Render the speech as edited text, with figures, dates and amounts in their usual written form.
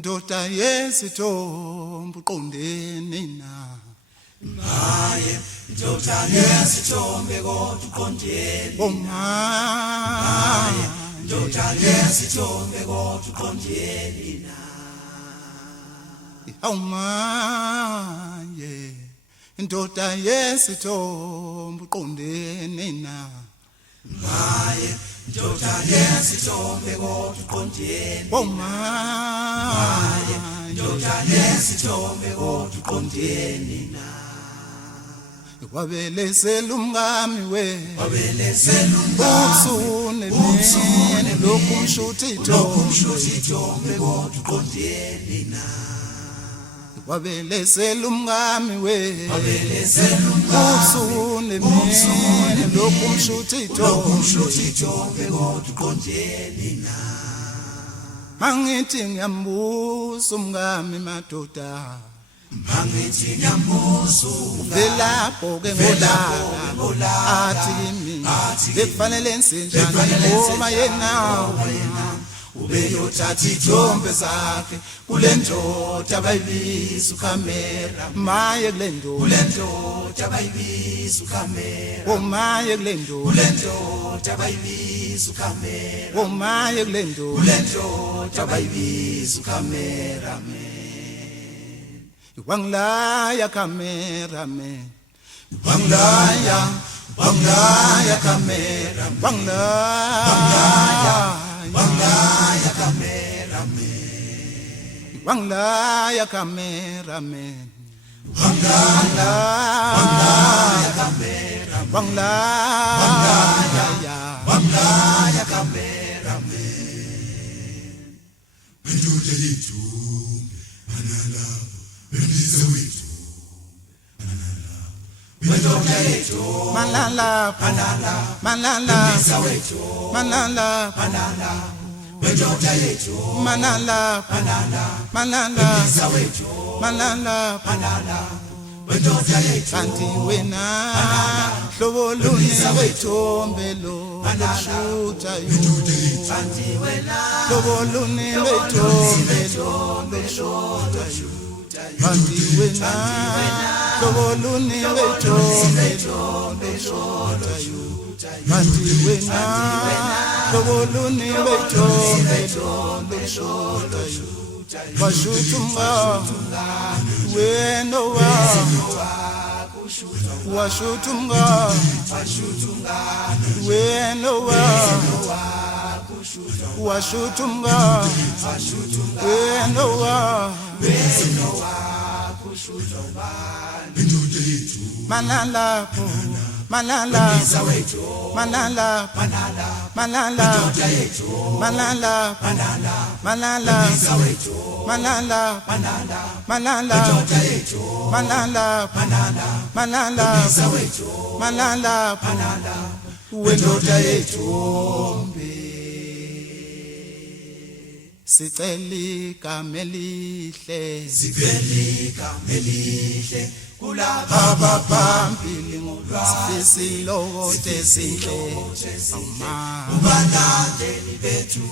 ndoda yesithombe uqondene na Maye ndoda yesithombe kodwa uqondene Maye ndoda yesithombe kodwa uqondene na Maye ndoda yesithombe uqondene na Maye ndoda yesithombe kodwa uqondene Maye ndoda yesithombe kodwa uqondene na wabelesela umngami we wabelesela umngami usune lokhu mshuthi ithombe kodwa uqondene na wabelesela umngami we wabelesela umngami usune lokhu mshuthi ithombe kodwa uqondene na angithi ngiyambuza umngami madoda Mangithi ngiyambuza velapho ke ngola athi kimi kufanele nsenjani ngoba yena ubeyothatha ithombe zakhe kule ndoda abayibiza uKhamera maye kule ndoda abayibiza uKhamera maye kule ndoda abayibiza uKhamera maye kule ndoda abayibiza uKhamera wangilaya cameraman wangilaya camera wangilaya cameraman wangilaya cameraman wangilaya camera wangilaya cameraman Bendude lithu manala bendize wethu bendoda yethu malala malala bendize wethu malala bendoda yethu malala malala bendize wethu malala bendoda yethu kanti wena hlobo luni wethombe lo lokushutha kanti wena hlobo luni wethombe lo lokushutha kanti wena hlobo luni wethombe lo lokushutha kanti wena hlobo luni wethombe lo lokushutha washuthunga wena washuthunga wena washuthunga wena malala malala malala malala malala malala malala malala malala malala malala wendoda yethombe siceli kamelihle kulaba abaphambili ngolwasifisilo kodwa sihle ubalandeli bethu